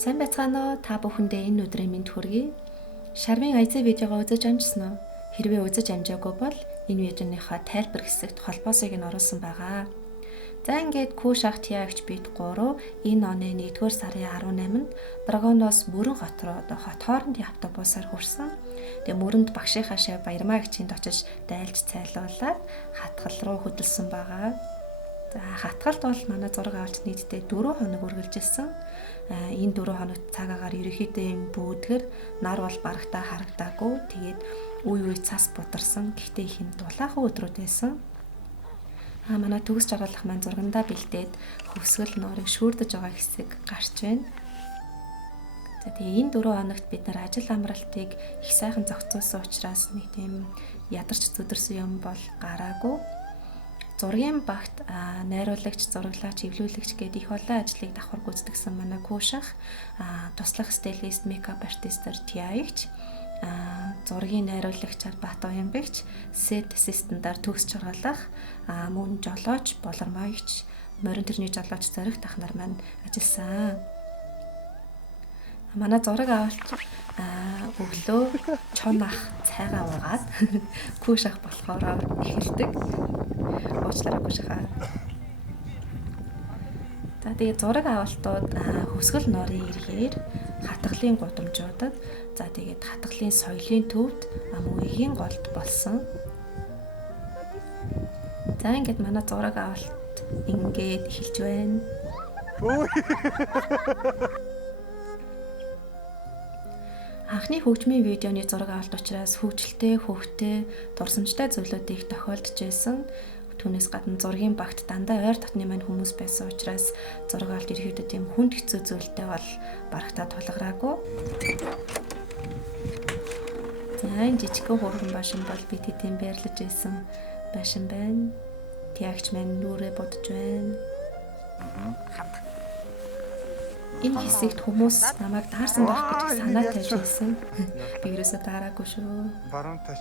Сайн байцгаана уу? Та бүхэндээ энэ өдрийн мэнд хүргэе. Шарвын аяцын видеогоо үзэж амжсан уу? Хэрвээ үзэж амжаагүй бол энэ видеоныхоо тайлбар хэсэгт холбоосыг нь оруулсан байгаа. За ингээд Күүш ах Тиагч бит 3 энэ оны 1-р сарын 18-нд Драгоноос Мөрөн хот руу хот хоорондын автобусаар хүрсэн. Тэгээ мөрөнд багшийнхаа шав Баярмаа гिचинд очиж дайлж цайлуулаад хатгал руу хөдөлсөн байгаа. За хатгалд бол манай зураг авалт нийтдээ 4 хоног үргэлжилсэн. Энэ 4 хоногт цагаагаар ерөнхийдөө юм бүүдгэр нар бол барагтаа харагдаагүй. Тэгээд үе үе цас бударсан. Гэхдээ их юм дулаахан өдрүүд байсан. Манай төгс жаргалах маань зургандаа бэлдээд хөвсгөл нуурыг шүүрдэж байгаа хэсэг гарч байна. За тэгээ энэ 4 хоногт бид нар ажил амралтыг их сайхан зохицуулсан учраас нэг тийм ядарч зүдэрсэн юм бол гараагүй. Зургийн багт найруулагч, зураглаач, эвлүүлэгч гээд их олон ажлыг давхар гүйцэтгэсэн манай Күүшах, туслах стилист, мейкап артистер Тиагч, зургийн найруулагчаар Батбаянбагч, set assistant-аар төгс жаргалах, мөн жолооч, болормоёгч, морин тэрний жолооч зоригт ах нар маань ажилласан. Манай зураг авалт өглөө чон ах цайгаа уугаад Күүш ах болохоор эхэлдэг. Уучлаарай Күүш ах. За тэгээ зураг авалтууд хөсгөл нуурын эргээр хатгалын гудамжуудад за тэгээд хатгалын соёлын төвд мөгийн голд болсон. За ингээд манай зураг авалт ингээд эхэлж байна. Анхны хөгжмийн видеоны зураг авалт учраас хөгжилтэй, хөвгтэй, дурсамжтай зүйлүүд их тохиолдож байсан. Түүнээс гадна зургийн багт дандаа ойр дотны маань хүмүүс байсан учраас зураг авалт ерөөдөө тийм хүнд хэцүү зүйлтэй бол барагтаа тулгараагүй. За энэ жижигхэн хөргөн башин бол бид хэдийн байрлаж байсан башин байна. Тиагч маань нүрээ бодож байна. Энэ хэсэгт хүмүүс намайг таарсан байх гэж санаа тавьж байсан. Би ерөөсөө таараагүй шүү. Баруун тал.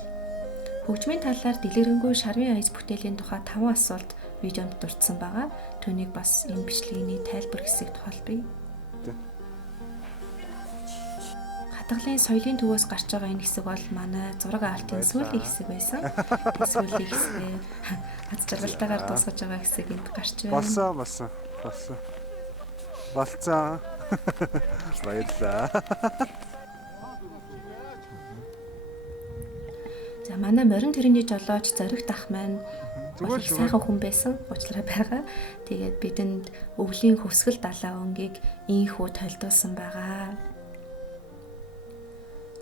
Хөгжмийн талаар дэлгэрэнгүй шарвын аяз бүтээлийн тухай 5 асуулт видеонд дурдсан байгаа. Түүнийг бас энэ бичлэгийн тайлбар хэсэгт холбоё. Хатгалын соёлын төвөөс гарч байгаа энэ хэсэг бол манай зураг авалтын сүүлийн хэсэг байсан. Сүүлийн хэсгээ аз жаргалтайгаар дуусгаж байгаа хэсэг энд гарч байна. Болсон. Баярлалаа. За манай морин тэрний жолооч зоригт ах маань их сайхан хүн байсан. Уучлаарай байгаа. Тэгээд бидэнд өвлийн хөвсгөл далаа өнгийг ийхүү толдуулсан байгаа.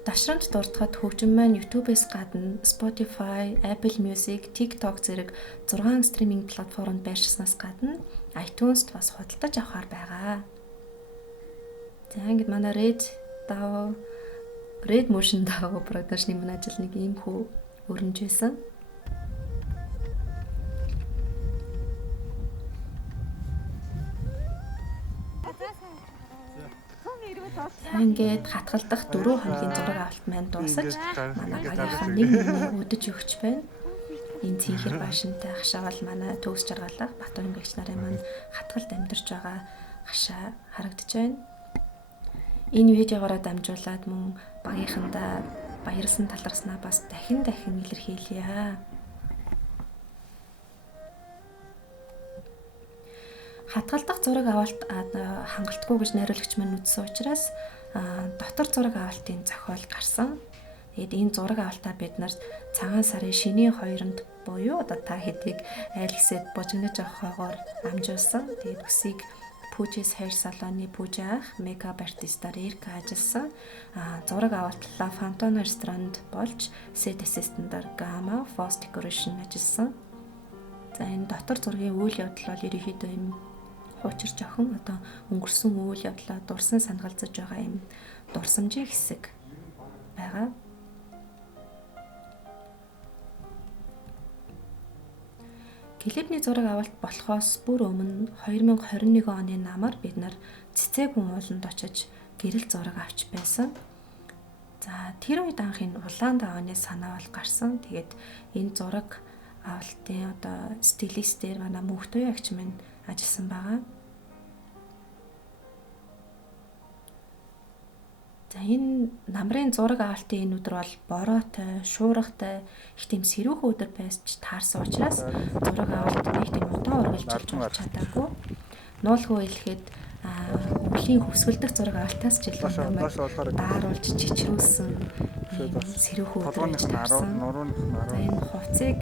Дашрамт дурдахад хөгжим маань YouTube-ээс гадна Spotify, Apple Music, TikTok зэрэг 6 стриминг платформонд байршиснаас гадна iTunes-т бас худалдаж авахар байгаа. За ингээд манай Red Motion DAO продакшны маань ажил нэг ийм хүү өрнөж байсан. Ингээд хатгалдах 4 хоногийн зураг авалт маань дуусаж манай багийнхан нэг өдөж өгч байна. Энэ цэнхэр башинтай хашаавал манай төгс жаргалах Батбаянбагч нарын маань хатгалд амьдарч байгаа хашаа харагдаж байна. Энэ видеогоор дамжуулаад мөн багийнхандаа баярлсан талархснаа бас дахин илэрхийлье. Хатгалдах зураг авалт хангалтгүй гэж найруулагч маань үзсэн учраас дотор зураг авалтын зохиол гарсан. Тэгээд энэ зураг авалтаа бид нар цагаан сарын шинийн 2-нд буюу одоо та хэдийг айл хэсэд бужигнаж авахгүйгээр амжуулсан. Тэгээд үсийг Pooja's Hair Salon-ы Pooja ах, мейкап артистаар Эрка ажилласан. Зураг авалтлаа Fountain ресторанд болж set assistant-аар Gama Foss Decoration ажилласан. За энэ дотор зургийн үйл явдал бол ерөнхийдөө юм хуучир жохон одоо өнгөрсөн үйл явдлаа дурсан санагалзаж байгаа юм дурсамжийн хэсэг байгаа. Клипний зураг авалт болохоос бүр өмнө 2021 оны намар бид нар цэцэг хүн ууланд очиж гэрэл зураг авч байсан. За тэр үед анх энэ улаан давааны санаа бол гарсан. Тэгээд энэ зураг авалтын одоо стилистээр манай мөнхтөө ягч минь ажилласан байгаа. За энэ намрын зураг авалтын энэ өдөр бол бороотой, шуургатай, их тийм сэрүүхэн өдөр байж таарсан учраас зураг авалт нэг тийм удаан үргэлжлүүлж болж чадаагүй. Нуулгүй хэлэхэд өвлийн хөвсгөлдөх зураг авалтаас ч илүү намайг дааруулж чичрүүлсэн сэрүүхэн өдөр байж таарсан. За энэ хувцсыг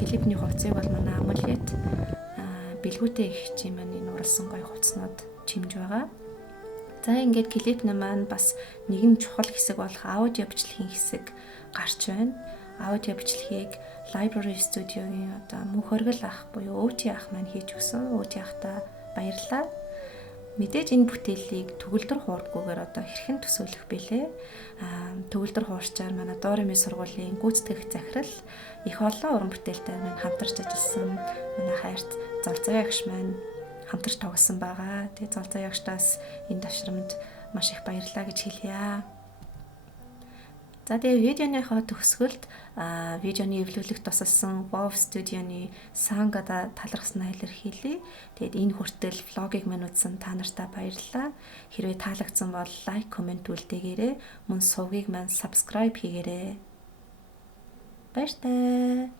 клипний хувцсыг бол манай амулет бэлгүүтэй их чим маань энэ уралсан гоё хувцснууд чимж байгаа. За ингээд клипний маань бас нэгэн чухал хэсэг болох аудио бичлэгийн хэсэг гарч байна. Аудио бичлэгийг Library Studio-гийн одоо мөнх оргил ах буюу өвти ах маань хийж өгсөн. Өвти ахта баярлалаа. Мэдээж энэ бүтээлийг төгөлдөр хуурггүйгээр одоо хэрхэн төсөөлөх бэлээ. Төгөлдөр хуурчаар манай Дореми сургуулийн гүйцэтгэх захирал их олон уран бүтээлтэй маань хамтарч ажилласан. Манай хайрт Золзоо ягш маань хамтарч тоглосон байгаа. Тэгээ Золзоо ягштаас энэ ташрамд маш их баярлалаа гэж хэлье. За тэгээ видеоныхоо төгсгөлд видеоны эвлүүлэгт тусалсан WoW Studio-ны сангада талархснаа илэрхийлье. Тэгээд энэ хүртэл влогийг мань үзсэн та нартай баярлалаа. Хэрвээ таалагдсан бол лайк, комент үлдээгээрэй. Мөн сувгийг мань subscribe хийгээрэй. Баяр таа.